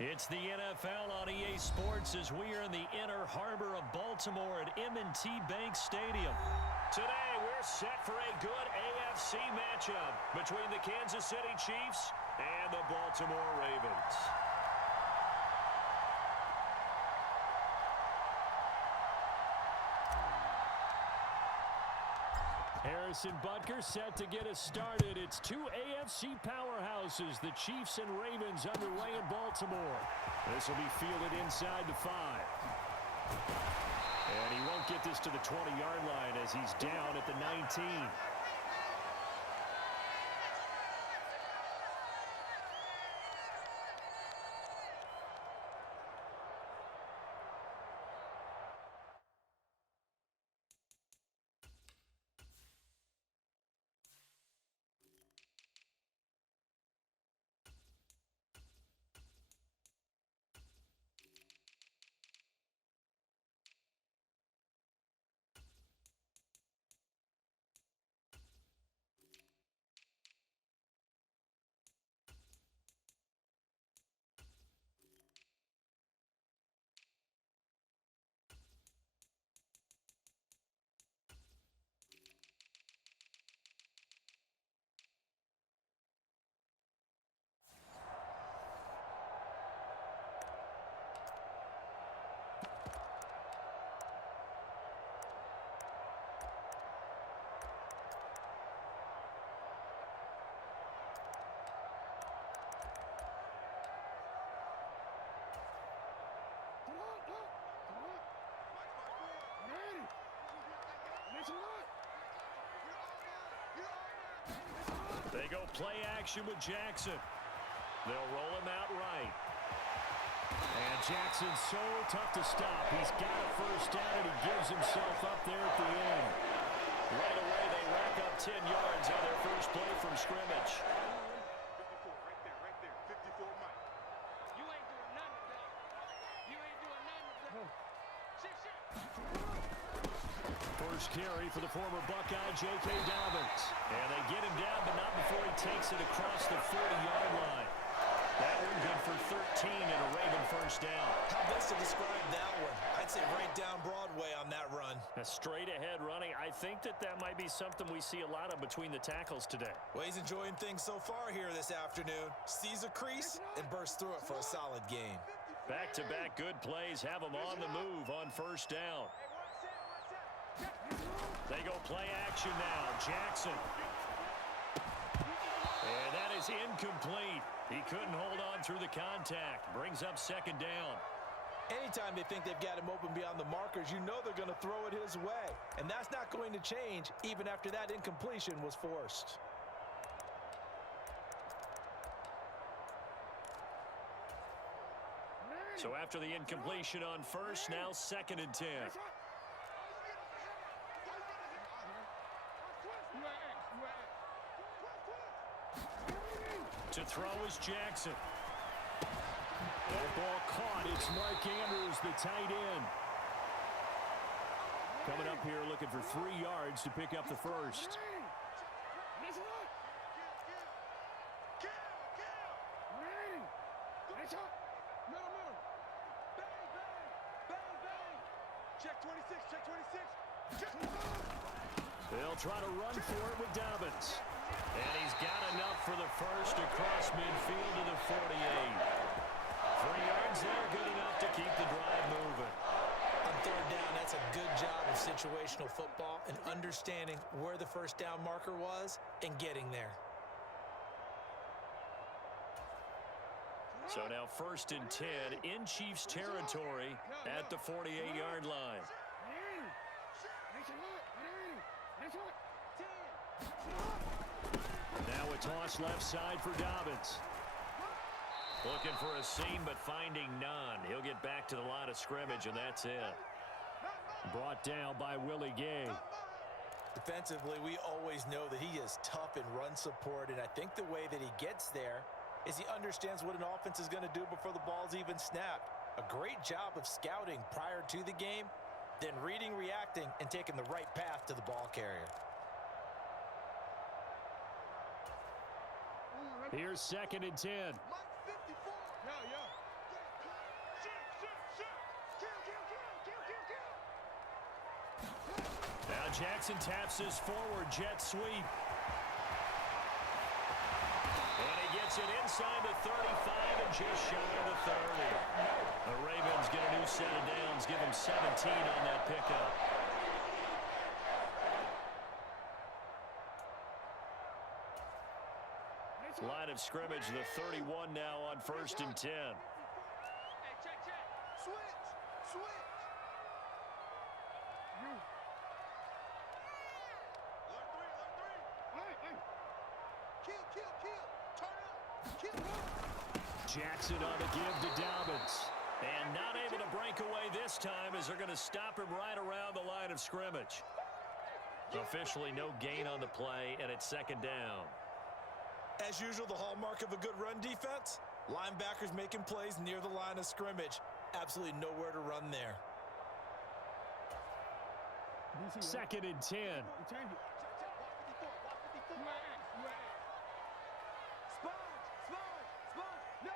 It's the NFL on EA Sports as we are in the inner harbor of Baltimore at M&T Bank Stadium. Today, we're set for a good AFC matchup between the Kansas City Chiefs and the Baltimore Ravens. Harrison Butker set to get us started. It's two AFC powerhouses, the Chiefs and Ravens, underway in Baltimore. This will be fielded inside the 5. And he won't get this to the 20-yard line as he's down at the 19. They go play action with Jackson. They'll roll him out right. And Jackson's so tough to stop. He's got a first down, and he gives himself up there at the end. Right away, they rack up 10 yards on their first play from scrimmage. 54, right there, 54, Mike. You ain't doing nothing today. You ain't doing nothing today. First carry for the former Buckeye, J.K. Dobbins. And they get him down, but not before he takes it across the 40-yard line. That one good for 13 and a Raven first down. How best to describe that one? I'd say right down Broadway on that run. A straight-ahead running. I think that might be something we see a lot of between the tackles today. Well, he's enjoying things so far here this afternoon. Sees a crease and bursts through it for a solid gain. Back-to-back good plays have him on the move on first down. They go play action now. Jackson. And that is incomplete. He couldn't hold on through the contact. Brings up second down. Anytime they think they've got him open beyond the markers, you know they're going to throw it his way. And that's not going to change even after that incompletion was forced. So after the incompletion on first, now 2nd and 10. To throw is Jackson. That ball caught. It's Mark Andrews, the tight end. Coming up here looking for 3 yards to pick up the first. Check 26, check 26. They'll try to run for it with Dobbins. And he's got enough for the first across midfield to the 48. 3 yards there, good enough to keep the drive moving. On third down, that's a good job of situational football and understanding where the first down marker was and getting there. So now 1st and 10 in Chiefs territory at the 48-yard line. Now a toss left side for Dobbins. Looking for a seam, but finding none. He'll get back to the line of scrimmage, and that's it. Brought down by Willie Gay. Defensively, we always know that he is tough in run support, and I think the way that he gets there is he understands what an offense is going to do before the ball's even snapped. A great job of scouting prior to the game, then reading, reacting, and taking the right path to the ball carrier. Here's 2nd and 10. Jackson taps his forward jet sweep. And he gets it inside the 35 and just shy of the 30. The Ravens get a new set of downs, give him 17 on that pickup. Line of scrimmage, the 31 now on 1st and 10. Hey, check. Switch. You. Alert three. Kill. Turn up. Kill. Jackson on the give to Dobbins. And not able to break away this time as they're going to stop him right around the line of scrimmage. Officially no gain on the play, and it's 2nd down. As usual, the hallmark of a good run defense, linebackers making plays near the line of scrimmage. Absolutely nowhere to run there. 2nd and 10. Change it. Check. Watch 54. Sponge. No.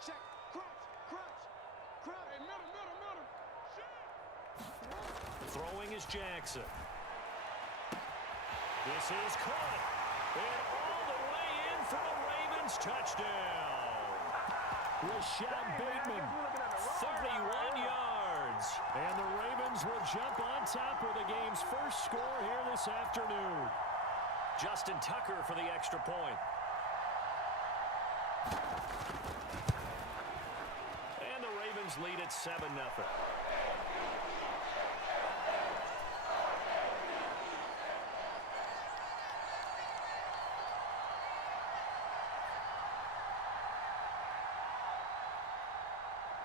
Check. Crunch. Hey, middle. Shit. Throwing is Jackson. This is caught. And all the way in for the Ravens touchdown. Rashad Bateman, 31 yards. And the Ravens will jump on top with the game's first score here this afternoon. Justin Tucker for the extra point. And the Ravens lead at 7-0.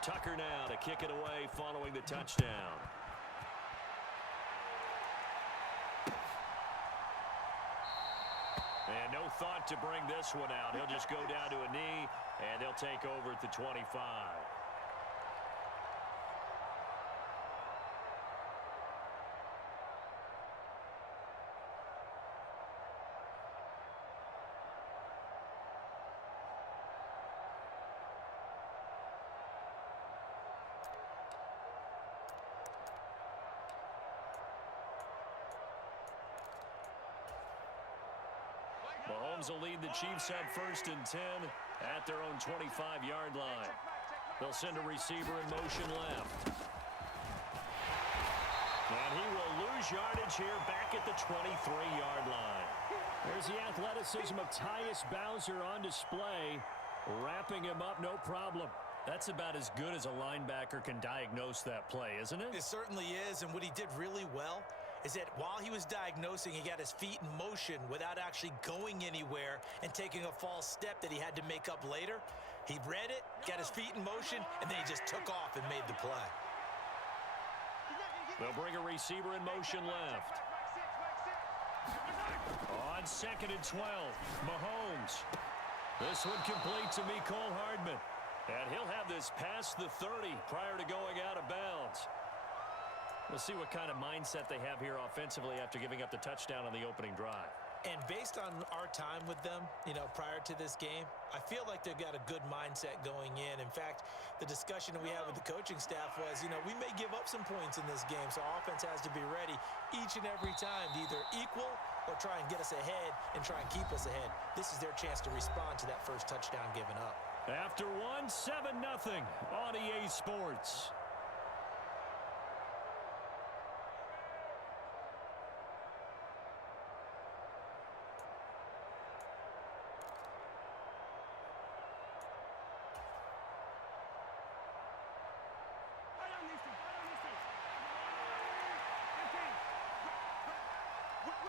Tucker now to kick it away following the touchdown. And no thought to bring this one out. He'll just go down to a knee, and they'll take over at the 25. Mahomes will lead the Chiefs up 1st and 10 at their own 25-yard line. They'll send a receiver in motion left. And he will lose yardage here back at the 23-yard line. There's the athleticism of Tyus Bowser on display. Wrapping him up, no problem. That's about as good as a linebacker can diagnose that play, isn't it? It certainly is, and what he did really well is that while he was diagnosing, he got his feet in motion without actually going anywhere and taking a false step that he had to make up later. He read it, got his feet in motion, and then he just took off and made the play. They'll bring a receiver in motion left. On 2nd and 12, Mahomes. This one complete to Mecole Hardman. And he'll have this past the 30 prior to going out of bounds. We'll see what kind of mindset they have here offensively after giving up the touchdown on the opening drive. And based on our time with them, prior to this game, I feel like they've got a good mindset going in. In fact, the discussion that we had with the coaching staff was, we may give up some points in this game, so our offense has to be ready each and every time to either equal or try and get us ahead and try and keep us ahead. This is their chance to respond to that first touchdown given up. After 7-0 on EA Sports.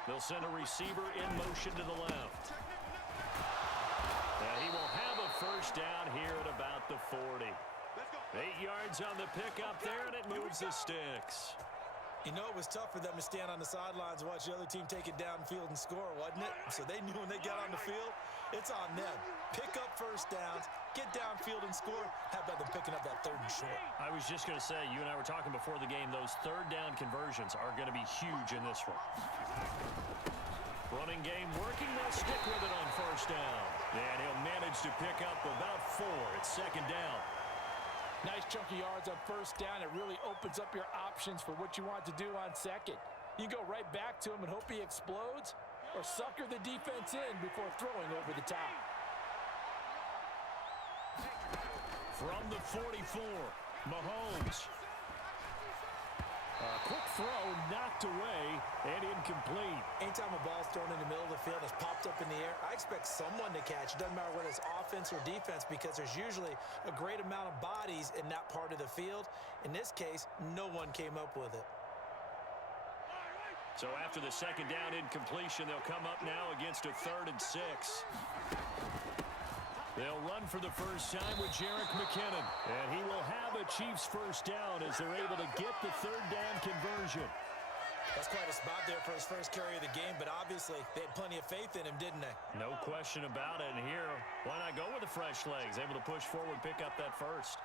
They'll send a receiver in motion to the left. And he will have a first down here at about the 40. 8 yards on the pickup there, and it moves the sticks. It was tough for them to stand on the sidelines and watch the other team take it downfield and score, wasn't it? So they knew when they got on the field, it's on them. Pick up first downs, get downfield and score. How about them picking up that 3rd and short? I was just going to say, you and I were talking before the game, those 3rd down conversions are going to be huge in this one. Running game working, they'll stick with it on first down. And he'll manage to pick up about 4 at 2nd down. Nice chunky yards on first down. It really opens up your options for what you want to do on second. You go right back to him and hope he explodes, or sucker the defense in before throwing over the top. From the 44, Mahomes. A quick throw, knocked away, and incomplete. Anytime a ball's thrown in the middle of the field that's popped up in the air, I expect someone to catch. It doesn't matter whether it's offense or defense, because there's usually a great amount of bodies in that part of the field. In this case, no one came up with it. So after the second down incompletion, they'll come up now against a 3rd and 6. They'll run for the first time with Jerick McKinnon. And he will have a Chiefs first down as they're able to get the 3rd down conversion. That's quite a spot there for his first carry of the game, but obviously they had plenty of faith in him, didn't they? No question about it. And here, why not go with the fresh legs? Able to push forward, pick up that first.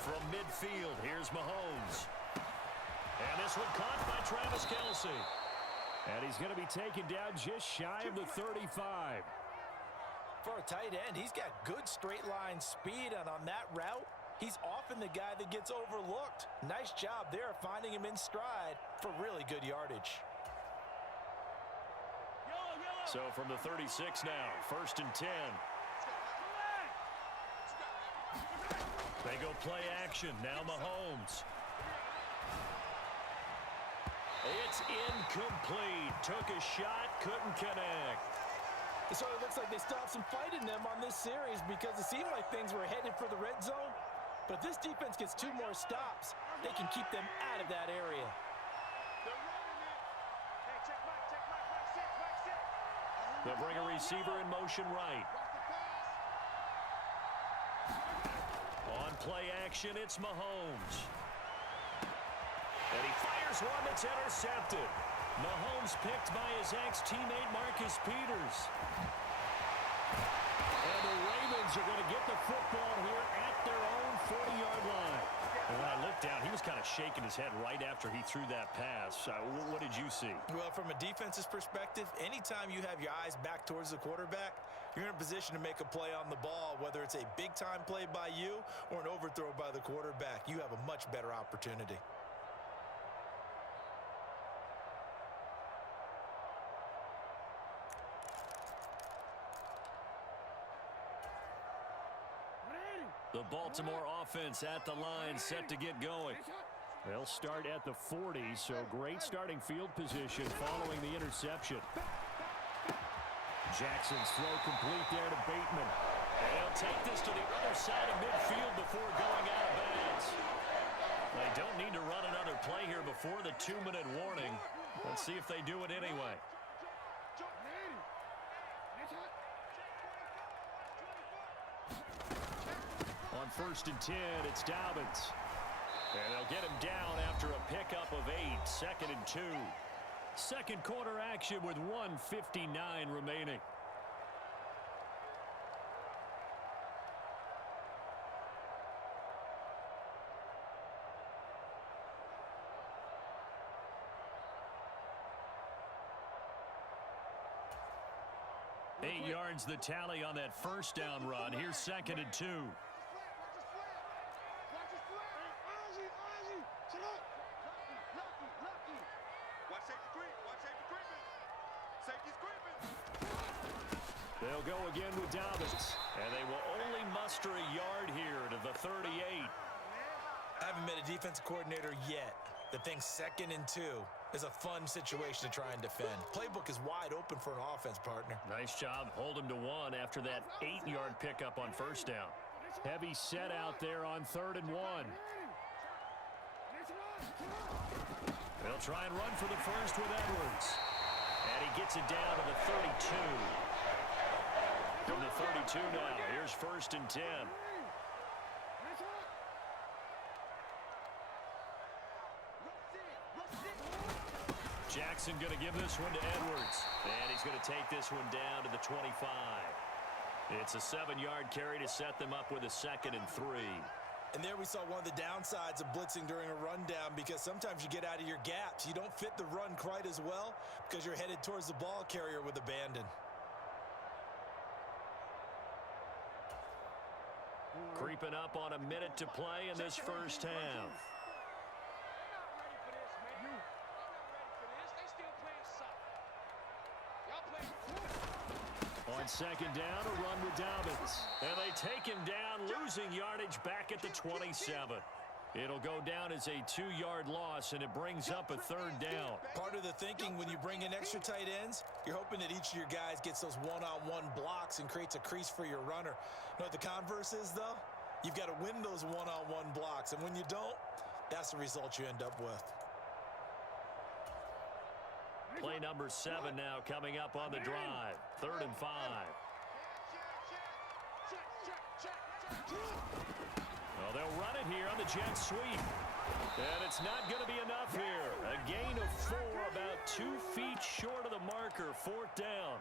From midfield, here's Mahomes. And this one caught by Travis Kelce. And he's going to be taken down just shy of the 35. For a tight end, he's got good straight line speed, and on that route, he's often the guy that gets overlooked. Nice job there finding him in stride for really good yardage. So from the 36 now, 1st and 10. They go play action. Now Mahomes. It's incomplete. Took a shot, couldn't connect. So it looks like they still have some fight in them on this series, because it seemed like things were headed for the red zone. But if this defense gets 2 more stops, they can keep them out of that area. They'll bring a receiver in motion right. On play action, it's Mahomes. And he fires one that's intercepted. Mahomes picked by his ex-teammate Marcus Peters. And the Ravens are going to get the football here at their own 40-yard line. And when I looked down, he was kind of shaking his head right after he threw that pass. What did you see? Well, from a defense's perspective, anytime you have your eyes back towards the quarterback, you're in a position to make a play on the ball, whether it's a big-time play by you or an overthrow by the quarterback. You have a much better opportunity. The Baltimore offense at the line, set to get going. They'll start at the 40, so great starting field position following the interception. Jackson's throw complete there to Bateman. And he'll take this to the other side of midfield before going out of bounds. They don't need to run another play here before the 2-minute warning. Let's see if they do it anyway. On 1st and 10, it's Dobbins. And they'll get him down after a pickup of 8, 2nd and 2. Second quarter action with 1:59 remaining. Eight yards the tally on that first down run. Here's 2nd and 2. They'll go again with Dobbins. And they will only muster a yard here to the 38. I haven't met a defensive coordinator yet that thinks 2nd and 2 is a fun situation to try and defend. Playbook is wide open for an offense, partner. Nice job. Hold him to 1 after that 8-yard pickup on first down. Heavy set out there on 3rd and 1. They'll try and run for the first with Edwards. And he gets it down to the 32. From the 32 now, here's 1st and 10. Jackson going to give this one to Edwards. And he's going to take this one down to the 25. It's a 7-yard carry to set them up with a 2nd and 3. And there we saw one of the downsides of blitzing during a rundown, because sometimes you get out of your gaps. You don't fit the run quite as well because you're headed towards the ball carrier with abandon. Creeping up on a minute to play in this first half. They're not ready for this, man. They're not ready for this. They still playing soccer. Y'all playing quarterback. On second down, a run with Dobbins. And they take him down, losing yardage back at the 27. It'll go down as a 2-yard loss, and it brings up a third down. Part of the thinking when you bring in extra tight ends, you're hoping that each of your guys gets those one-on-one blocks and creates a crease for your runner. You know what the converse is, though? You've got to win those one-on-one blocks, and when you don't, that's the result you end up with. Play number 7 now coming up on the drive. 3rd and 5. Well, they'll run it here on the jet sweep. And it's not going to be enough here. A gain of 4, about 2 feet short of the marker. 4th down.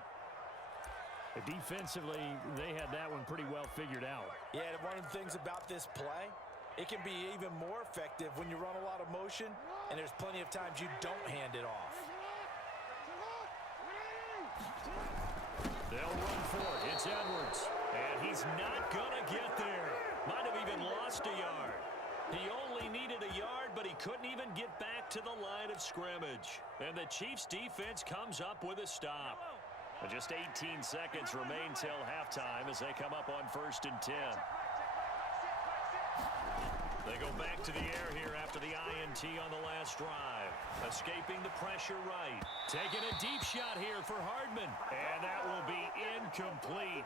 Defensively, they had that one pretty well figured out. Yeah, and one of the things about this play, it can be even more effective when you run a lot of motion, and there's plenty of times you don't hand it off. They'll run for it. It's Edwards. And he's not going to get there. Might have even lost a yard. He only needed a yard, but he couldn't even get back to the line of scrimmage. And the Chiefs' defense comes up with a stop. Just 18 seconds remain till halftime as they come up on 1st and 10. They go back to the air here after the INT on the last drive. Escaping the pressure right. Taking a deep shot here for Hardman. And that will be incomplete.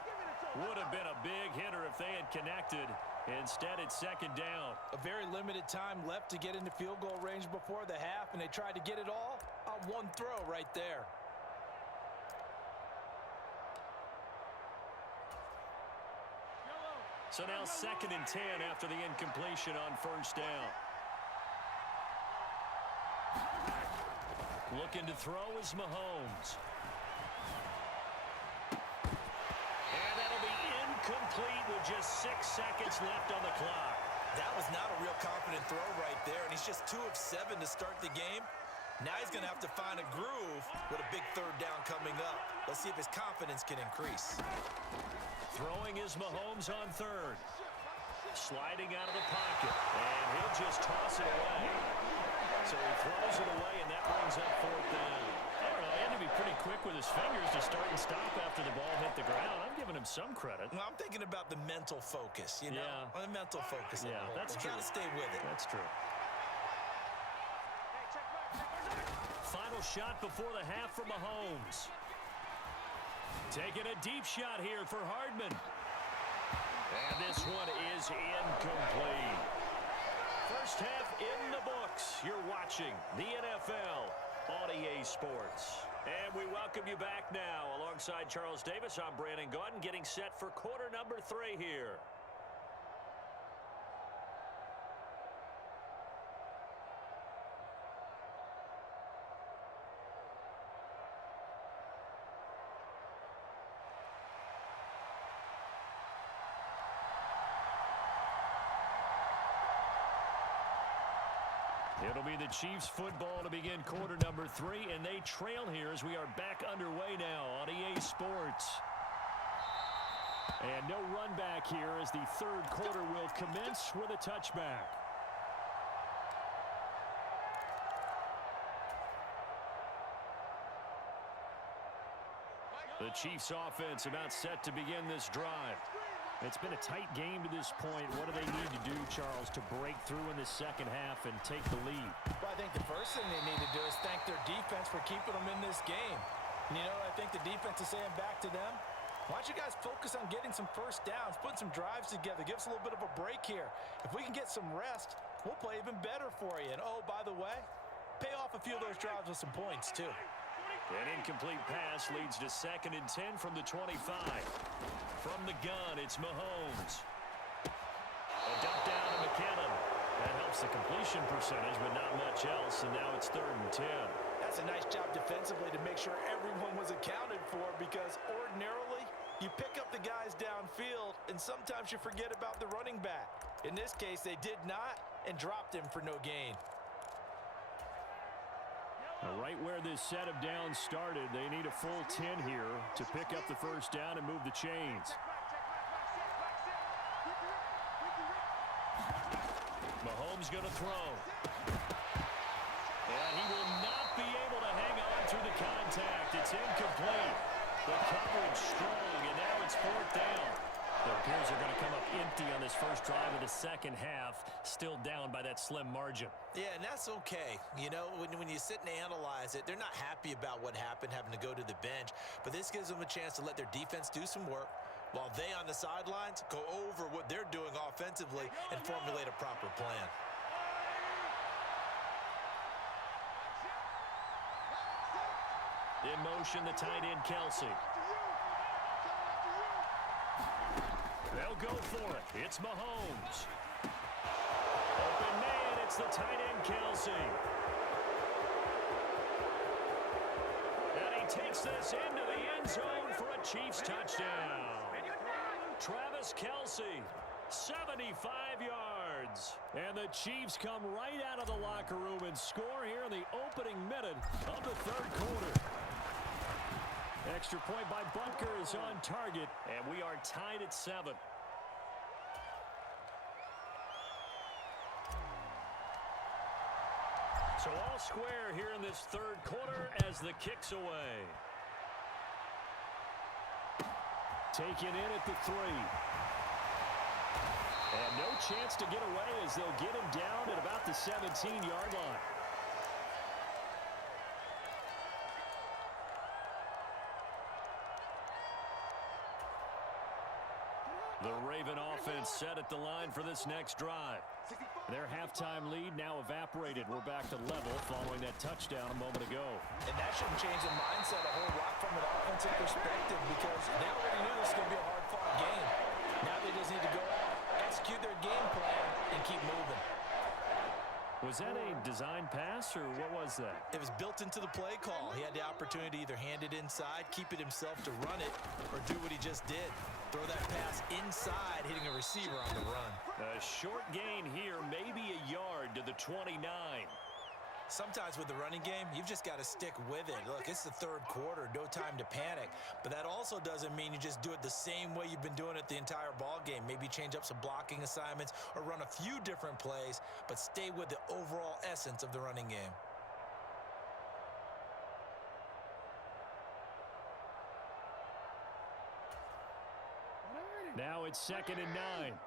Would have been a big hitter if they had connected. Instead, it's 2nd down. A very limited time left to get into field goal range before the half, and they tried to get it all on one throw right there. So now 2nd and 10 after the incompletion on 1st down. Looking to throw is Mahomes. And that'll be incomplete with just 6 seconds left on the clock. That was not a real confident throw right there, and he's just 2 of 7 to start the game. Now he's going to have to find a groove with a big 3rd down coming up. Let's see if his confidence can increase. Throwing is Mahomes on 3rd. Sliding out of the pocket. And he'll just toss it away. So he throws it away, and that brings up 4th down. I don't know. He had to be pretty quick with his fingers to start and stop after the ball hit the ground. I'm giving him some credit. Well, I'm thinking about the mental focus, you know? Yeah. The mental focus. Yeah, that's true. You got to stay with it. That's true. Final shot before the half for Mahomes. Taking a deep shot here for Hardman. And this one is incomplete. First half in the books. You're watching the NFL on EA Sports. And we welcome you back now. Alongside Charles Davis, I'm Brandon Gaudin, getting set for quarter number 3 here. It'll be the Chiefs football to begin quarter number 3, and they trail here as we are back underway now on EA Sports. And no run back here as the 3rd quarter will commence with a touchback. The Chiefs offense about set to begin this drive. It's been a tight game to this point. What do they need to do, Charles, to break through in the second half and take the lead? Well, I think the first thing they need to do is thank their defense for keeping them in this game. And, you know, I think the defense is saying back to them, why don't you guys focus on getting some first downs, put some drives together, give us a little bit of a break here. If we can get some rest, we'll play even better for you. And, oh, by the way, pay off a few of those drives with some points, too. An incomplete pass leads to 2nd and 10 from the 25. From the gun, it's Mahomes. A dump down to McKinnon. That helps the completion percentage, but not much else, and now it's 3rd and 10. That's a nice job defensively to make sure everyone was accounted for, because ordinarily you pick up the guys downfield, and sometimes you forget about the running back. In this case, they did not and dropped him for no gain. Right where this set of downs started, they need a full 10 here to pick up the first down and move the chains. Mahomes going to throw. And he will not be able to hang on through the contact. It's incomplete. The coverage strong, and now it's 4th down. It appears they're going to come up empty on this first drive of the second half, still down by that slim margin. Yeah, and that's okay. You know, when you sit and analyze it, they're not happy about what happened, having to go to the bench. But this gives them a chance to let their defense do some work while they on the sidelines go over what they're doing offensively and formulate a proper plan. In motion, the tight end, Kelsey. They'll go for it. It's Mahomes. Open man, it's the tight end, Kelsey. And he takes this into the end zone for a Chiefs touchdown. Travis Kelsey, 75 yards. And the Chiefs come right out of the locker room and score here in the opening minute of the third quarter. Extra point by Butker is on target, and we are tied at 7. So all square here in this third quarter as the kick's away. Taken in at the 3. And no chance to get away as they'll get him down at about the 17-yard line. The Raven offense set at the line for this next drive. Their halftime lead now evaporated. We're back to level following that touchdown a moment ago. And that shouldn't change the mindset a whole lot from an offensive perspective because they already knew this is going to be a hard-fought game. Now they just need to go out, execute their game plan, and keep moving. Was that a design pass, or what was that? It was built into the play call. He had the opportunity to either hand it inside, keep it himself to run it, or do what he just did. Throw that pass inside, hitting a receiver on the run. A short gain here, maybe a yard to the 29. Sometimes with the running game, you've just got to stick with it. Look, it's the third quarter, no time to panic. But that also doesn't mean you just do it the same way you've been doing it the entire ball game. Maybe change up some blocking assignments or run a few different plays, but stay with the overall essence of the running game. Now it's 2nd and 9.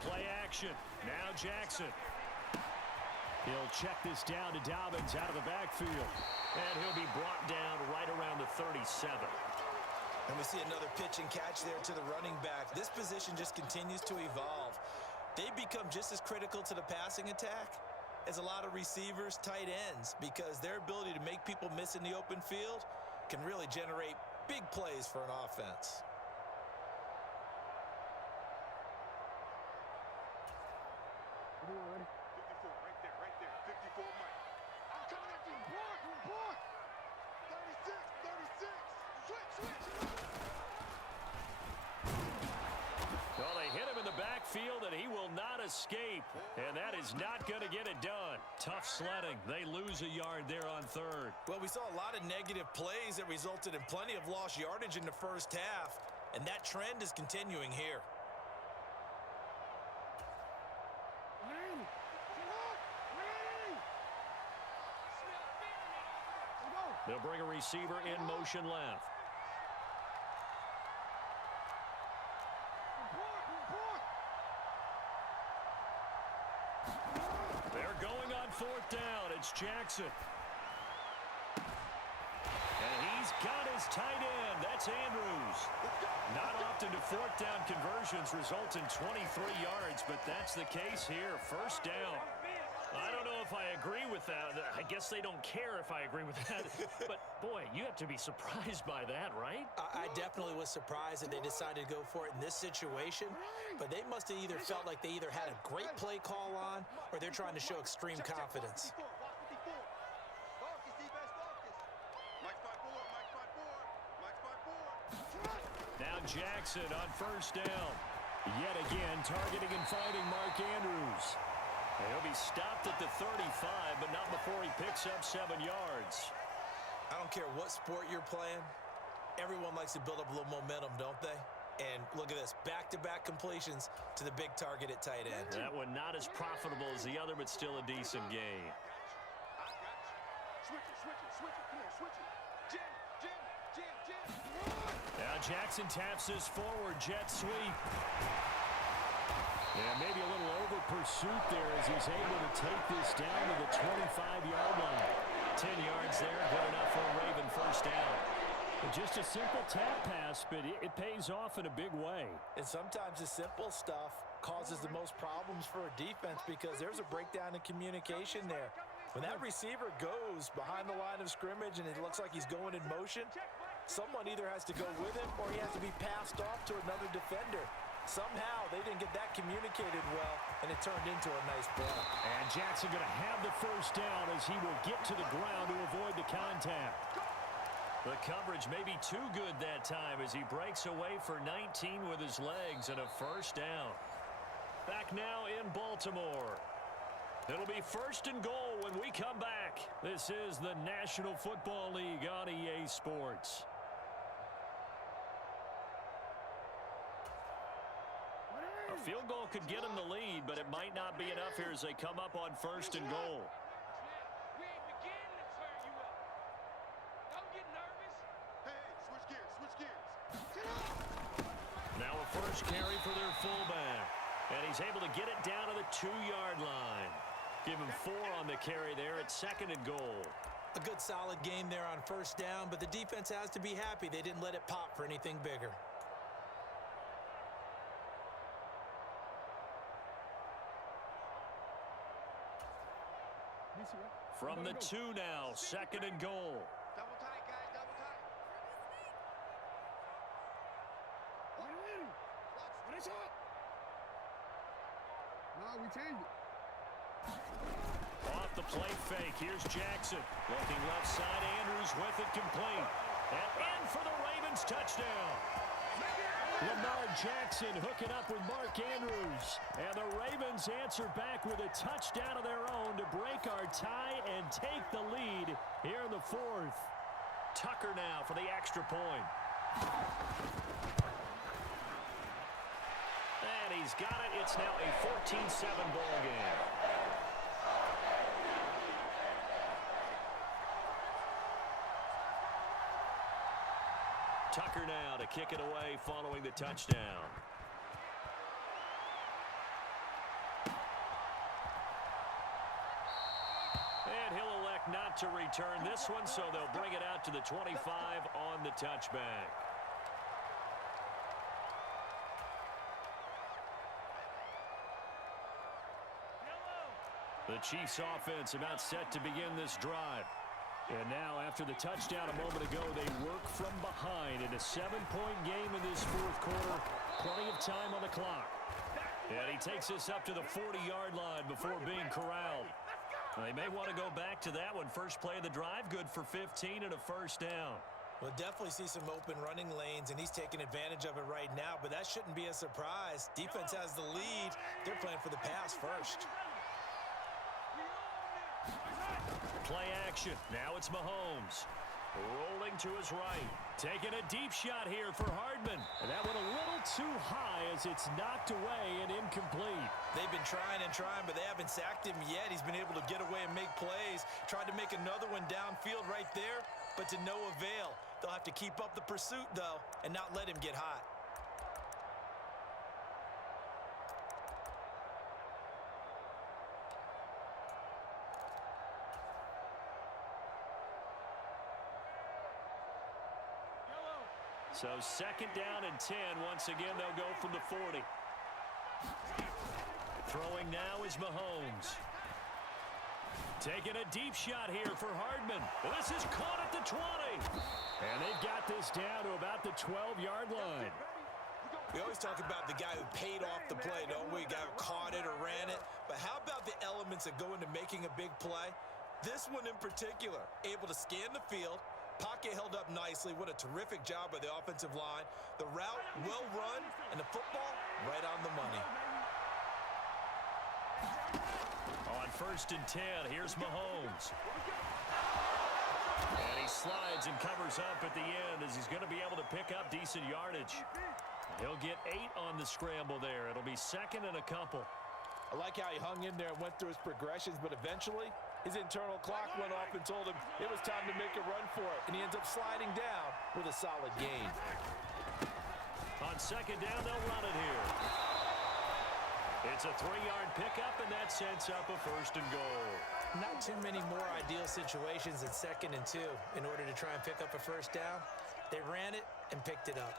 Play action. Now Jackson. He'll check this down to Dobbins out of the backfield. And he'll be brought down right around the 37. And we see another pitch and catch there to the running back. This position just continues to evolve. They become just as critical to the passing attack as a lot of receivers, tight ends, because their ability to make people miss in the open field can really generate big plays for an offense. Right there. 54, Mike. I'm coming at you. Block. 36. Switch. Well, they hit him in the backfield, and he will not escape. And that is not going to get it done. Tough sledding. They lose a yard there on 3rd. Well, we saw a lot of negative plays that resulted in plenty of lost yardage in the first half, and that trend is continuing here. They'll bring a receiver in motion left. They're going on 4th down. It's Jackson. And he's got his tight end. That's Andrews. Not often do 4th down conversions result in 23 yards, but that's the case here. 1st down. I don't know if I agree with that. I guess they don't care if I agree with that. But, boy, you have to be surprised by that, right? I definitely was surprised that they decided to go for it in this situation. But they must have either felt like they either had a great play call on or they're trying to show extreme confidence. Now Jackson on 1st down. Yet again, targeting and finding Mark Andrews. He'll be stopped at the 35, but not before he picks up 7 yards. I don't care what sport you're playing. Everyone likes to build up a little momentum, don't they? And look at this, back-to-back completions to the big target at tight end. That one not as profitable as the other, but still a decent gain. Switch it. Come on, switch it. Jim. Now Jackson taps this forward jet sweep. Yeah, maybe a little over pursuit there as he's able to take this down to the 25-yard line. 10 yards there, good enough for a Raven first down. Just a simple tap pass, but it pays off in a big way. And sometimes the simple stuff causes the most problems for a defense because there's a breakdown in communication there. When that receiver goes behind the line of scrimmage and it looks like he's going in motion, someone either has to go with him or he has to be passed off to another defender. Somehow they didn't get that communicated well, and it turned into a nice play. And Jackson going to have the first down as he will get to the ground to avoid the contact. The coverage may be too good that time as he breaks away for 19 with his legs and a first down. Back now in Baltimore. It'll be first and goal when we come back. This is the National Football League on EA Sports. A field goal could get him the lead, but it might not be enough here as they come up on first and goal. We ain't beginning to turn you up. Don't get nervous. Hey, switch gears. Now a first carry for their fullback. And he's able to get it down to the 2-yard line. Give him 4 on the carry there at second and goal. A good solid game there on first down, but the defense has to be happy they didn't let it pop for anything bigger. From the 2 now, second and goal. Double tight, guys, double tight. What is up? No, we change it. Off the play fake, here's Jackson. Looking left side, Andrews with it complete. And in for the Ravens touchdown. Lamar Jackson hooking up with Mark Andrews. And the Ravens answer back with a touchdown of their own to break our tie and take the lead here in the 4th. Tucker now for the extra point. And he's got it. It's now a 14-7 ball game. Tucker now to kick it away following the touchdown. And he'll elect not to return this one, so they'll bring it out to the 25 on the touchback. The Chiefs offense about set to begin this drive. And now, after the touchdown a moment ago, they work from behind in a 7-point game in this 4th quarter. Plenty of time on the clock. And he takes us up to the 40-yard line before being corralled. They may want to go back to that one. First play of the drive, good for 15 and a first down. We'll definitely see some open running lanes, and he's taking advantage of it right now, but that shouldn't be a surprise. Defense has the lead. They're playing for the pass first. Play action. Now it's Mahomes. Rolling to his right. Taking a deep shot here for Hardman. And that went a little too high as it's knocked away and incomplete. They've been trying and trying, but they haven't sacked him yet. He's been able to get away and make plays. Tried to make another one downfield right there, but to no avail. They'll have to keep up the pursuit, though, and not let him get hot. So second down and 10. Once again, they'll go from the 40. Throwing now is Mahomes. Taking a deep shot here for Hardman. This is caught at the 20. And they've got this down to about the 12-yard line. We always talk about the guy who paid off the play, don't we? Guy who caught it or ran it. But how about the elements that go into making a big play? This one in particular, able to scan the field. Pocket held up nicely. What a terrific job by the offensive line. The route well run, and the football right on the money. On first and 10, here's Mahomes. And he slides and covers up at the end as he's going to be able to pick up decent yardage. He'll get 8 on the scramble there. It'll be second and a couple. I like how he hung in there and went through his progressions, but eventually his internal clock went off and told him it was time to make a run for it, and he ends up sliding down with a solid gain. On second down, they'll run it here. It's a 3-yard pickup, and that sets up a first and goal. Not too many more ideal situations than 2nd and 2 in order to try and pick up a first down. They ran it and picked it up.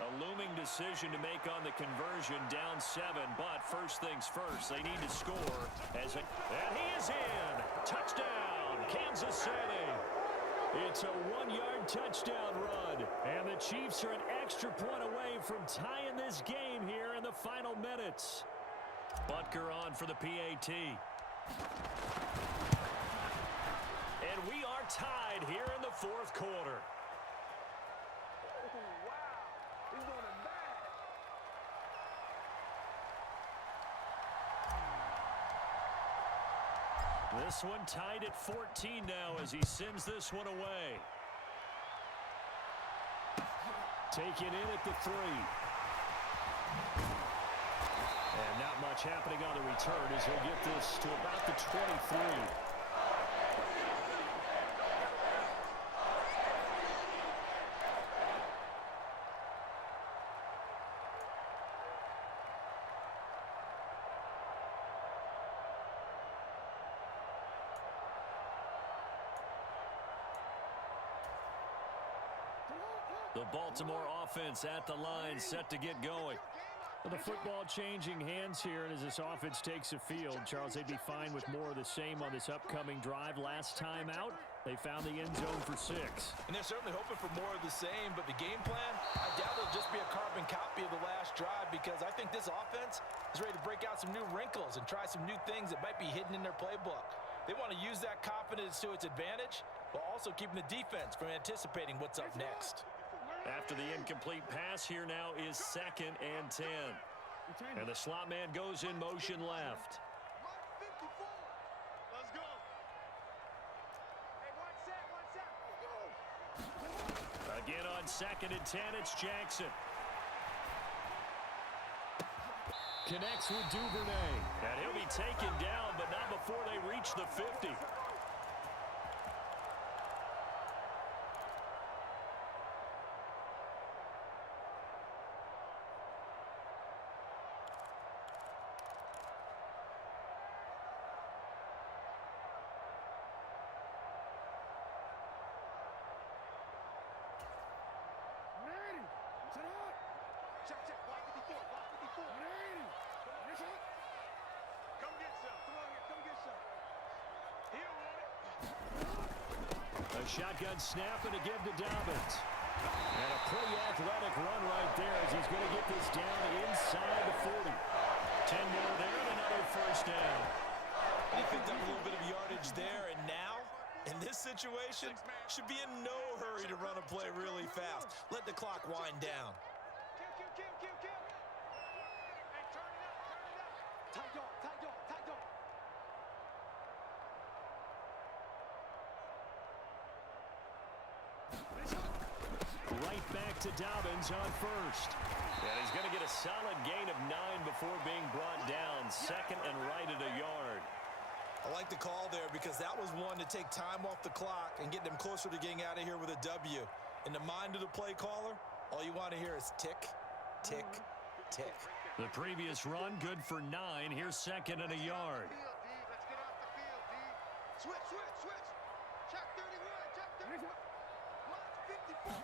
A looming decision to make on the conversion, down 7, but first things first, they need to score. And he is in! Touchdown, Kansas City! It's a 1-yard touchdown run, and the Chiefs are an extra point away from tying this game here in the final minutes. Butker on for the PAT. And we are tied here in the 4th quarter. This one tied at 14 now as he sends this one away. Taken in at the 3. And not much happening on the return as he'll get this to about the 23. The Baltimore offense at the line, set to get going. Well, the football changing hands here, and as this offense takes the field, Charles, they'd be fine with more of the same on this upcoming drive. Last time out, they found the end zone for 6. And they're certainly hoping for more of the same, but the game plan, I doubt it'll just be a carbon copy of the last drive, because I think this offense is ready to break out some new wrinkles and try some new things that might be hidden in their playbook. They want to use that confidence to its advantage, while also keeping the defense from anticipating what's up next. After the incomplete pass, here now is 2nd and 10. And the slot man goes in motion left. Let's go. Hey, one set. Again on 2nd and 10, it's Jackson. Connects with Duvernay. And he'll be taken down, but not before they reach the 50. Check, check. Block 54. Block 54. Come get some. Come on here. Come get some. He don't want it. A shotgun snap and a give to Dobbins. And a pretty athletic run right there as he's going to get this down inside the 40. 10 more there and another first down. He picked up a little bit of yardage there, and now, in this situation, should be in no hurry to run a play really fast. Let the clock wind down. Kill. Hey, turn it up. Tight dog. Right back to Dobbins on first. And he's going to get a solid gain of 9 before being brought down. 2nd and right at a yard. I like the call there because that was one to take time off the clock and get them closer to getting out of here with a W. In the mind of the play caller, all you want to hear is tick, tick, tick. The previous run, good for 9. Here's 2nd and a yard. Let's get off the field, D. Switch. Check 31. Check 31. Block 54.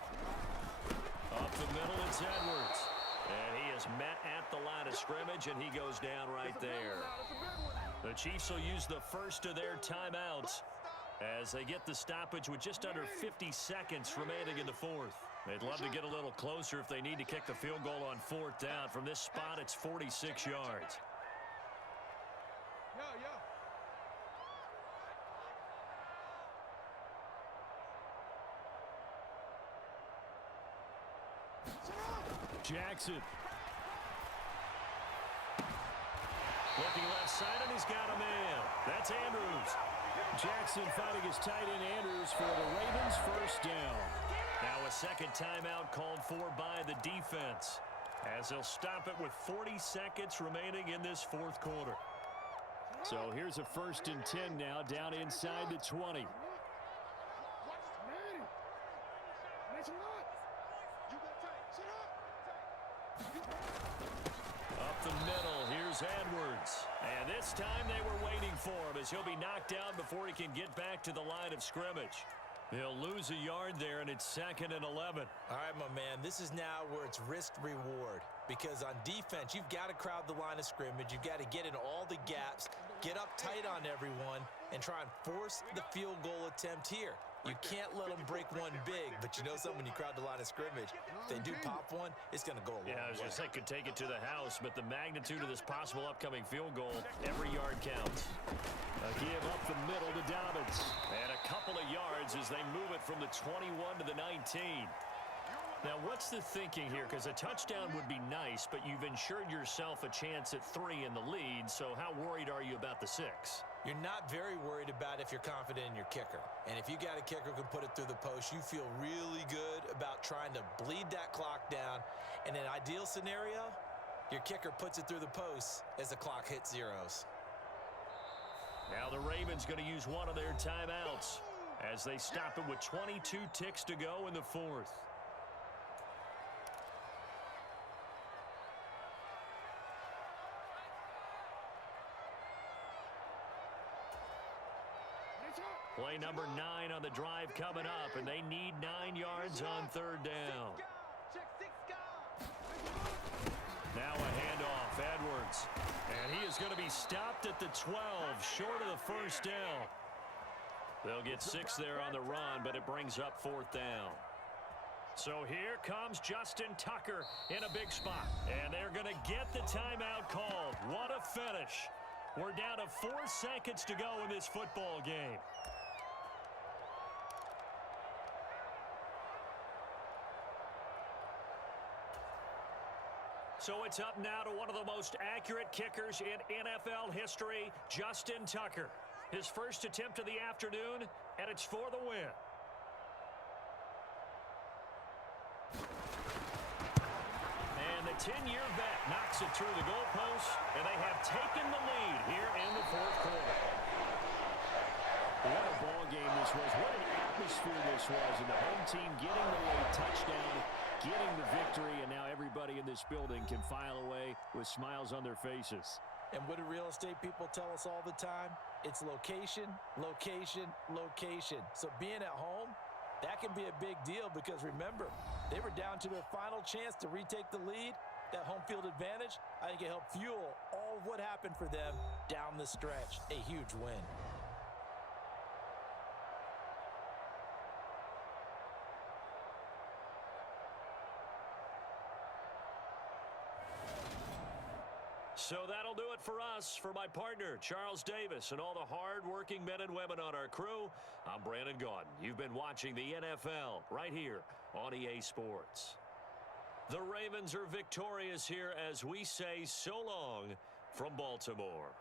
Up the middle, it's Edwards. And he is met at the line of scrimmage, and he goes down right there. The Chiefs will use the first of their timeouts as they get the stoppage with just under 50 seconds remaining in the 4th. They'd love to get a little closer if they need to kick the field goal on 4th down. From this spot, it's 46 yards. Yo. Jackson. Looking left side, and he's got a man. That's Andrews. Jackson fighting his tight end Andrews for the Ravens first down. Now a second timeout called for by the defense, as they'll stop it with 40 seconds remaining in this fourth quarter. So here's a 1st and 10 now, down inside the 20. Up the middle, here's Edwards. And this time they were waiting for him, as he'll be knocked down before he can get back to the line of scrimmage. They'll lose a yard there, and it's 2nd and 11. All right, my man, this is now where it's risk-reward. Because on defense, you've got to crowd the line of scrimmage. You've got to get in all the gaps, get up tight on everyone, and try and force the field goal attempt here. You can't let them break one big, but you know something, when you crowd the line of scrimmage, if they do pop one, it's going to go a long way. Yeah, I was going to say, could take it to the house, but the magnitude of this possible upcoming field goal, every yard counts. A give up the middle to Dobbins. And a couple of yards as they move it from the 21 to the 19. Now, what's the thinking here? Because a touchdown would be nice, but you've ensured yourself a chance at 3 in the lead, so how worried are you about the 6? You're not very worried about if you're confident in your kicker. And if you got a kicker who can put it through the post, you feel really good about trying to bleed that clock down. In an ideal scenario, your kicker puts it through the post as the clock hits zeros. Now the Ravens going to use one of their timeouts as they stop it with 22 ticks to go in the fourth. Play number 9 on the drive coming up, and they need 9 yards on 3rd down. Now a handoff, Edwards. And he is going to be stopped at the 12, short of the first down. They'll get 6 there on the run, but it brings up 4th down. So here comes Justin Tucker in a big spot. And they're going to get the timeout called. What a finish. We're down to 4 seconds to go in this football game. So it's up now to one of the most accurate kickers in NFL history, Justin Tucker. His first attempt of the afternoon, and it's for the win. And the 10-year vet knocks it through the goalpost, and they have taken the lead here in the fourth quarter. What a ball game this was. What an atmosphere this was. And the home team getting the late touchdown, getting the victory, and now everybody in this building can file away with smiles on their faces. And what do real estate people tell us all the time? It's location, location, location. So being at home, that can be a big deal because remember, they were down to their final chance to retake the lead. That home field advantage, I think it helped fuel all of what happened for them down the stretch. A huge win. So that'll do it for us. For my partner, Charles Davis, and all the hard-working men and women on our crew, I'm Brandon Gaudin. You've been watching the NFL right here on EA Sports. The Ravens are victorious here as we say so long from Baltimore.